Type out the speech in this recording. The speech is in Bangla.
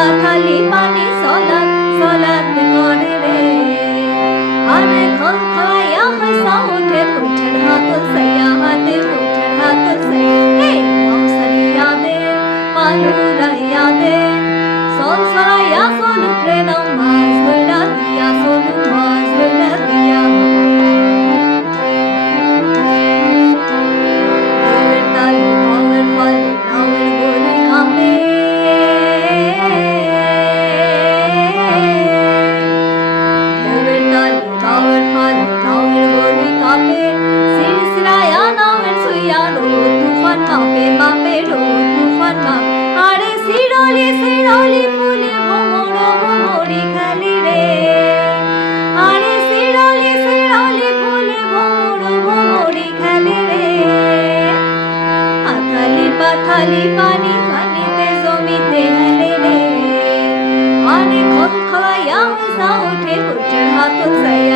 পাথালি পানি সলাত সলাত করে রে আরে খল খলাইয়া হইসা উঠে পুঠের হাত সাইয়া হাতে পুঠের হাত সাই হে মৌসরিয়া দে পালুরাইয়া দে সল সরাইয়া সল প্রেম মাছ ধরা দিয়া সল মাছ ধরা দিয়া পাথালি পানি পানিতে জমিতে হেলে রে অনেক খল খলাইয়া হইসা উঠে পুঠের হাত সাইয়া